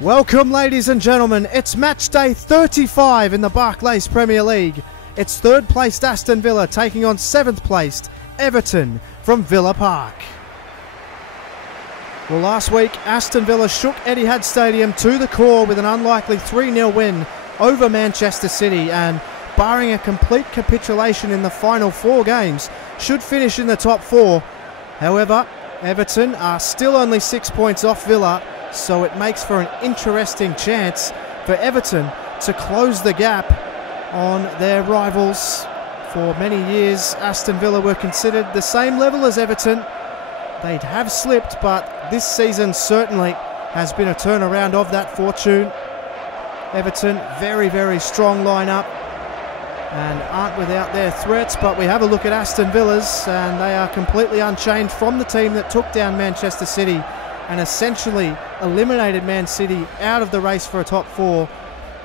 Welcome, ladies and gentlemen. It's match day 35 in the Barclays Premier League. It's third placed Aston Villa taking on seventh placed Everton from Villa Park. Well, last week Aston Villa shook Etihad Stadium to the core with an unlikely 3-0 win over Manchester City, and barring a complete capitulation in the final 4 games, should finish in the top 4. However, Everton are still only 6 points off Villa, so it makes for an interesting chance for Everton to close the gap on their rivals. For many years, Aston Villa were considered the same level as Everton. They'd have slipped, but this season certainly has been a turnaround of that fortune. Everton, very, very strong lineup and aren't without their threats, but we have a look at Aston Villa's and they are completely unchanged from the team that took down Manchester City and essentially eliminated Man City out of the race for a top 4.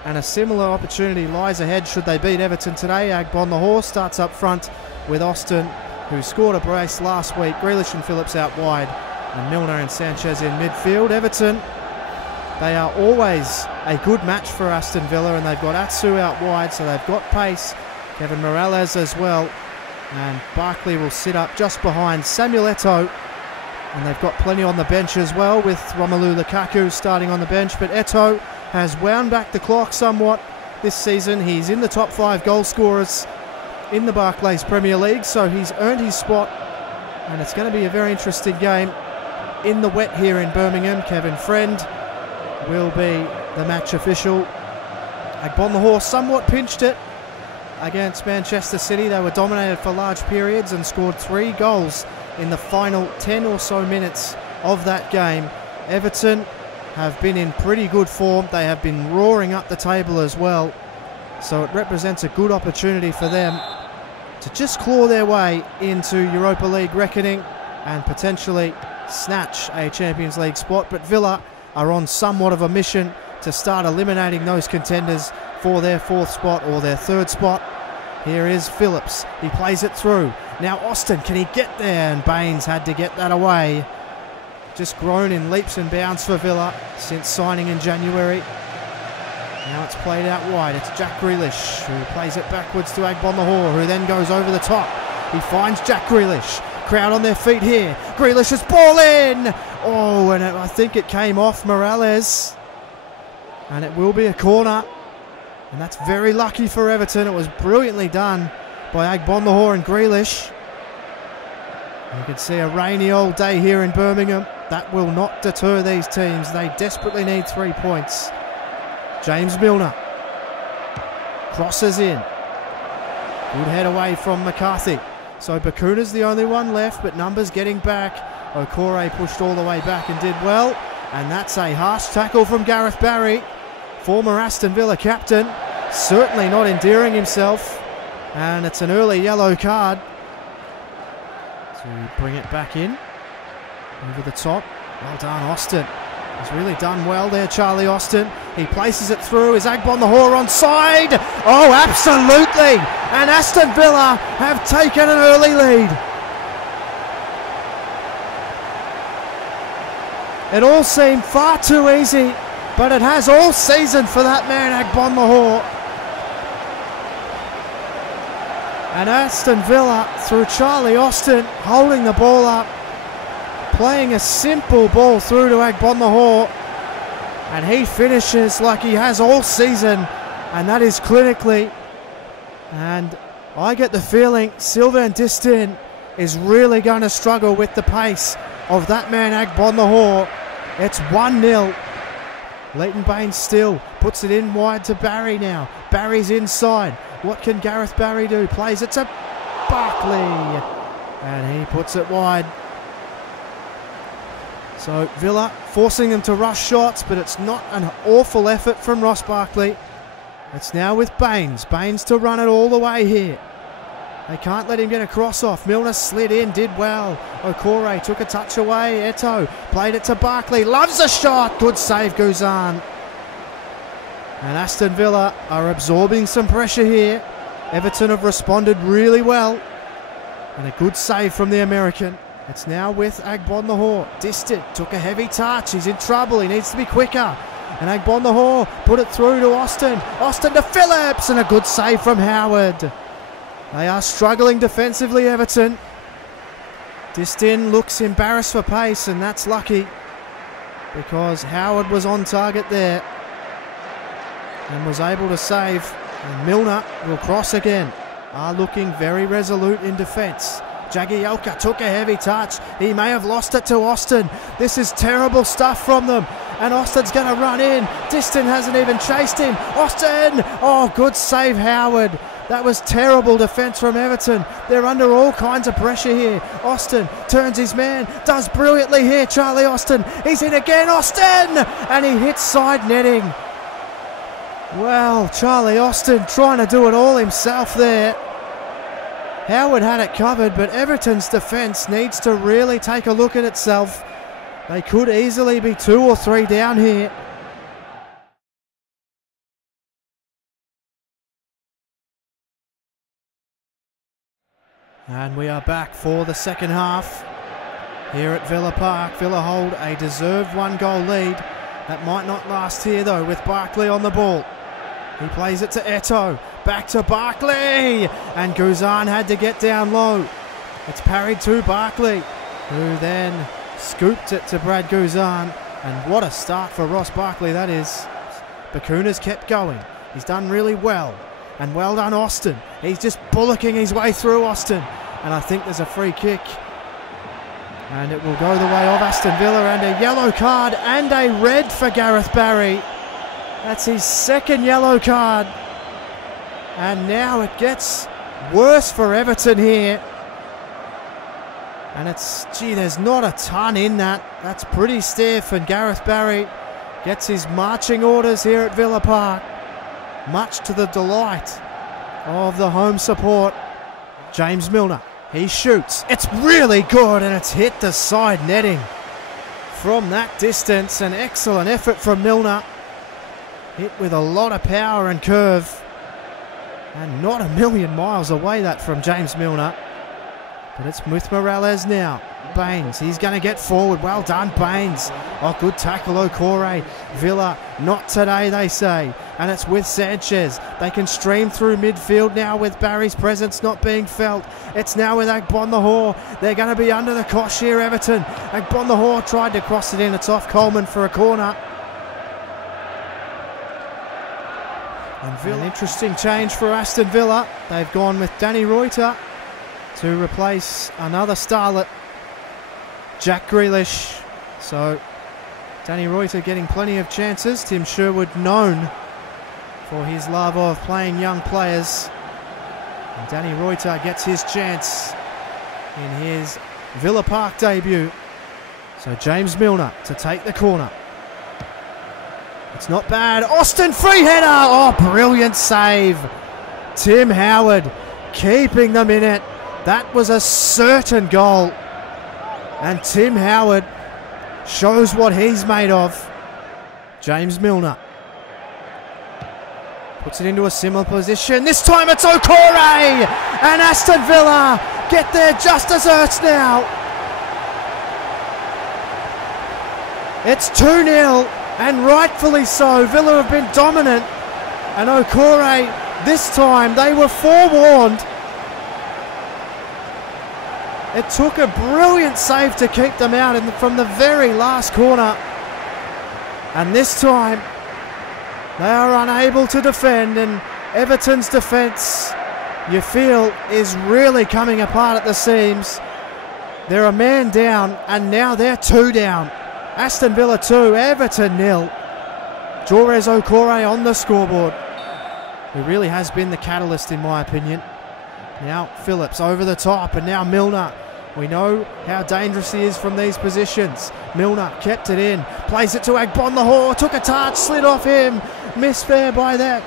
And a similar opportunity lies ahead should they beat Everton today. Agbon the Horse starts up front with Aston, who scored a brace last week. Grealish and Phillips out wide, and Milner and Sanchez in midfield. Everton, they are always a good match for Aston Villa, and they've got Atsu out wide, so they've got pace. Kevin Morales as well, and Barkley will sit up just behind Samuel Eto'o. And they've got plenty on the bench as well, with Romelu Lukaku starting on the bench. But Eto'o has wound back the clock somewhat this season. He's in the top 5 goal scorers in the Barclays Premier League, so he's earned his spot. And it's going to be a very interesting game in the wet here in Birmingham. Kevin Friend will be the match official. Agbon the Horse somewhat pinched it against Manchester City. They were dominated for large periods and scored 3 goals in the final 10 or so minutes of that game. Everton have been in pretty good form. They have been roaring up the table as well. So it represents a good opportunity for them to just claw their way into Europa League reckoning and potentially snatch a Champions League spot. But Villa are on somewhat of a mission to start eliminating those contenders for their 4th spot or their 3rd spot. Here is Phillips. He plays it through. Now Aston, can he get there? And Baines had to get that away. Just grown in leaps and bounds for Villa since signing in January. Now it's played out wide. It's Jack Grealish who plays it backwards to Agbon the Horse, who then goes over the top. He finds Jack Grealish. Crowd on their feet here. Grealish's ball in. Oh, and I think it came off Morales. And it will be a corner. And that's very lucky for Everton. It was brilliantly done by Agbon the Horse and Grealish. You can see a rainy old day here in Birmingham. That will not deter these teams. They desperately need 3 points. James Milner crosses in. Good head away from McCarthy. So Bakuna's the only one left, but Numbers getting back. Okore pushed all the way back and did well. And that's a harsh tackle from Gareth Barry, former Aston Villa captain. Certainly not endearing himself. And it's an early yellow card. To bring it back in. Over the top. Well done, Aston. He's really done well there, Charlie Aston. He places it through. Is Agbon the Horse onside? Oh, absolutely! And Aston Villa have taken an early lead. It all seemed far too easy, but it has all season for that man, Agbon the Horse. And Aston Villa, through Charlie Aston, holding the ball up, playing a simple ball through to Agbon the Horse, and he finishes like he has all season, and that is clinically. And I get the feeling Sylvain Distin is really going to struggle with the pace of that man, Agbon the Horse. It's 1-0. Leighton Baines still puts it in wide to Barry now. Barry's inside. What can Gareth Barry do? Plays it to Barkley, and he puts it wide. So Villa forcing them to rush shots, but it's not an awful effort from Ross Barkley. It's now with Baines. Baines to run it all the way here. They can't let him get a cross off. Milner slid in, did well. Okore took a touch away. Eto'o played it to Barkley. Loves a shot. Good save, Guzan. And Aston Villa are absorbing some pressure here. Everton have responded really well. And a good save from the American. It's now with Agbon the Horse. Distant took a heavy touch. He's in trouble. He needs to be quicker. And Agbonlahor put it through to Aston. Aston to Phillips, and a good save from Howard. They are struggling defensively, Everton. Distin looks embarrassed for pace, and that's lucky because Howard was on target there and was able to save. And Milner will cross again. Are looking very resolute in defence. Jagielka took a heavy touch. He may have lost it to Aston. This is terrible stuff from them. And Austin's going to run in. Distin hasn't even chased him. Aston! Oh, good save, Howard. That was terrible defence from Everton. They're under all kinds of pressure here. Aston turns his man. Does brilliantly here, Charlie Aston. He's in again, Aston! And he hits side netting. Well, Charlie Aston trying to do it all himself there. Howard had it covered, but Everton's defence needs to really take a look at itself. They could easily be 2 or 3 down here. And we are back for the second half here at Villa Park. Villa hold a deserved 1-goal lead. That might not last here though, with Barkley on the ball. He plays it to Eto'o. Back to Barkley. And Guzan had to get down low. It's parried to Barkley, who then scooped it to Brad Guzan. And what a start for Ross Barkley that is. Bakuna's kept going. He's done really well. And well done, Aston. He's just bullocking his way through Aston. And I think there's a free kick. And it will go the way of Aston Villa. And a yellow card and a red for Gareth Barry. That's his second yellow card. And now it gets worse for Everton here. And there's not a ton in that. That's pretty stiff. And Gareth Barry gets his marching orders here at Villa Park, much to the delight of the home support. James Milner, he shoots. It's really good, and it's hit the side netting. From that distance, an excellent effort from Milner. Hit with a lot of power and curve. And not a million miles away that from James Milner. But it's with Morales now. Baines, he's going to get forward. Well done, Baines. Oh, good tackle, Okore. Villa, not today, they say. And it's with Sanchez. They can stream through midfield now with Barry's presence not being felt. It's now with Agbonlahor. They're going to be under the cosh here, Everton. Agbonlahor tried to cross it in. It's off Coleman for a corner. And Villa, an interesting change for Aston Villa. They've gone with Danny Reuter to replace another starlet, Jack Grealish. So Danny Reuter getting plenty of chances. Tim Sherwood known for his love of playing young players. And Danny Reuter gets his chance in his Villa Park debut. So James Milner to take the corner. It's not bad. Aston free header. Oh, brilliant save. Tim Howard keeping them in it. That was a certain goal. And Tim Howard shows what he's made of. James Milner puts it into a similar position. This time it's Okore. And Aston Villa get their just desserts now. It's 2-0. And rightfully so. Villa have been dominant. And Okore, this time, they were forewarned. It took a brilliant save to keep them out from the very last corner. And this time, they are unable to defend. And Everton's defence, you feel, is really coming apart at the seams. They're a man down, and now they're 2 down. Aston Villa 2, Everton 0. Jorez Okore on the scoreboard. He really has been the catalyst in my opinion. Now Phillips over the top, and now Milner. We know how dangerous he is from these positions. Milner kept it in, plays it to Agbonlahor, took a touch, slid off him. Missed fair by that.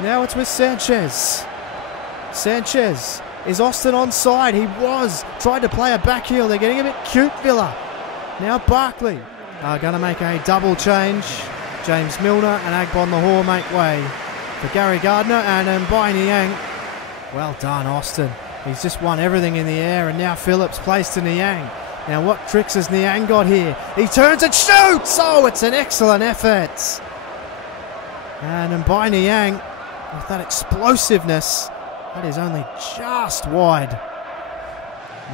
Now it's with Sanchez. Sanchez, is Aston onside? He was. Tried to play a back heel. They're getting a bit cute, Villa. Now Barkley are going to make a double change. James Milner and Agbonlahor make way for Gary Gardner and Mbai Niang. Well done, Aston. He's just won everything in the air, and now Phillips plays to Niang. Now what tricks has Niang got here? He turns and shoots! Oh, it's an excellent effort. And by Niang, with that explosiveness, that is only just wide.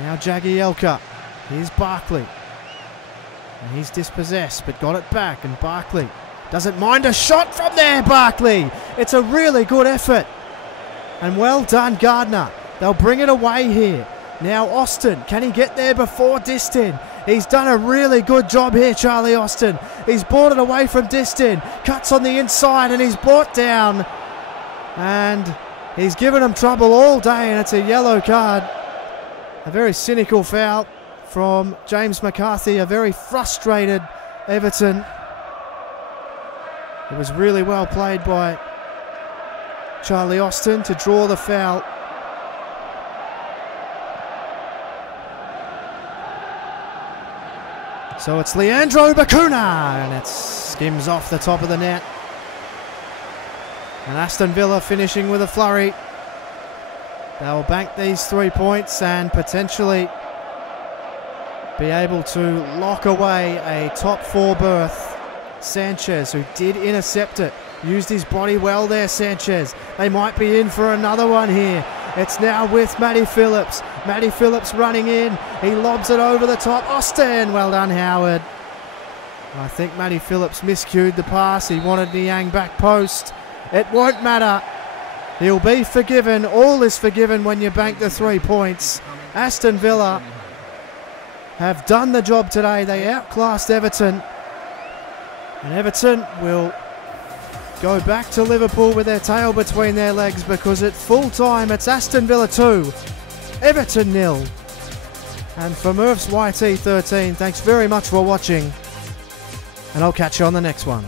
Now Jagielka. Here's Barkley. And he's dispossessed, but got it back. And Barkley doesn't mind a shot from there, Barkley. It's a really good effort. And well done, Gardner. They'll bring it away here. Now Aston, can he get there before Distin? He's done a really good job here, Charlie Aston. He's brought it away from Distin. Cuts on the inside and he's brought down. And he's given him trouble all day, and it's a yellow card. A very cynical foul from James McCarthy. A very frustrated Everton. It was really well played by Charlie Aston to draw the foul. So it's Leandro Bacuna, and it skims off the top of the net. And Aston Villa finishing with a flurry. They'll bank these 3 points and potentially be able to lock away a top 4 berth. Sanchez, who did intercept it, used his body well there, Sanchez. They might be in for another one here. It's now with Matty Phillips. Matty Phillips running in. He lobs it over the top. Aston, well done, Howard. I think Matty Phillips miscued the pass. He wanted Niang back post. It won't matter. He'll be forgiven. All is forgiven when you bank the 3 points. Aston Villa have done the job today. They outclassed Everton. And Everton will go back to Liverpool with their tail between their legs, because at full time it's Aston Villa 2, Everton 0. And for Murph's YT13, thanks very much for watching, and I'll catch you on the next one.